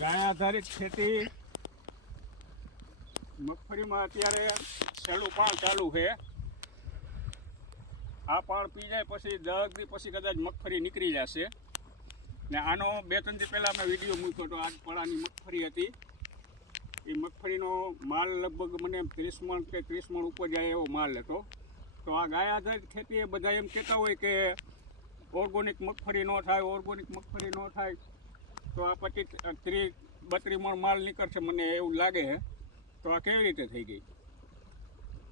ગાય આધારિત ખેતી મગફળીમાં અત્યારે છેલ્લું પાણ ચાલુ છે. આ પાણ પી જાય પછી 10 દી પછી કદાચ મગફળી નીકળી જશે. ને આનો 2-3 દી પહેલાં મેં વિડીયો મૂક્યો હતો. આજ પડાની મગફળી હતી. એ મગફળીનો માલ લગભગ મને 30 મણ કે 30 મણ ઉપર જાય એવો માલ હતો. તો આ ગાય આધારિત ખેતી એ બધા એમ કહેતા હોય કે ઓર્ગોનિક મગફળી ન થાય, ઓર્ગોનિક મગફળી ન થાય. તો આ પછી 30-32 મણ માલ નીકળશે મને એવું લાગે છે. તો આ કેવી રીતે થઈ ગઈ?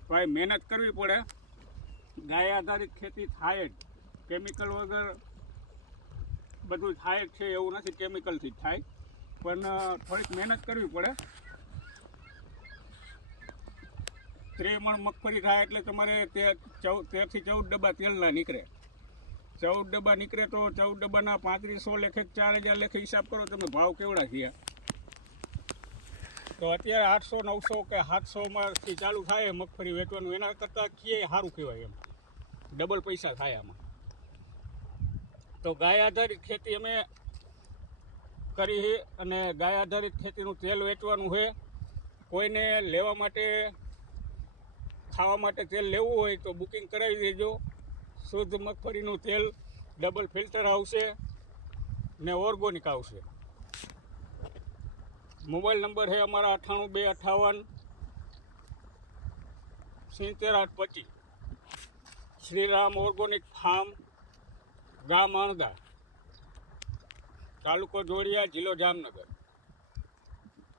ભાઈ મહેનત કરવી પડે. ગાય આધારિત ખેતી થાય જ, કેમિકલ વગર બધું થાય જ છે એવું નથી, કેમિકલથી જ થાય. પણ થોડીક મહેનત કરવી પડે. 30 મણ મગફળી થાય એટલે તમારે 13 થી 14 ડબ્બા તેલના નીકળે. 14 ડબ્બા નીકળે તો 14 ડબ્બાના 3500 લેખે 4000 લેખે હિસાબ કરો તમે ભાવ કેવડા થયા. તો અત્યારે 800-900 કે 700માંથી ચાલુ થાય મગફળી વેચવાનું. એના કરતાં ક્યાંય સારું કહેવાય, એમ ડબલ પૈસા થાય આમાં. તો ગાય આધારિત ખેતી અમે કરી છે અને ગાય આધારિત ખેતીનું તેલ વેચવાનું છે. કોઈને લેવા માટે, ખાવા માટે તેલ લેવું હોય તો બુકિંગ કરાવી દેજો. શુદ્ધ મગફળીનું તેલ ડબલ ફિલ્ટર આવશે ને ઓર્ગોનિક આવશે. મોબાઈલ નંબર છે અમારા 98 258 70 825. શ્રીરામ ઓર્ગોનિક ફાર્મ, ગામ અણદા, તાલુકો જોડિયા, જિલ્લો જામનગર.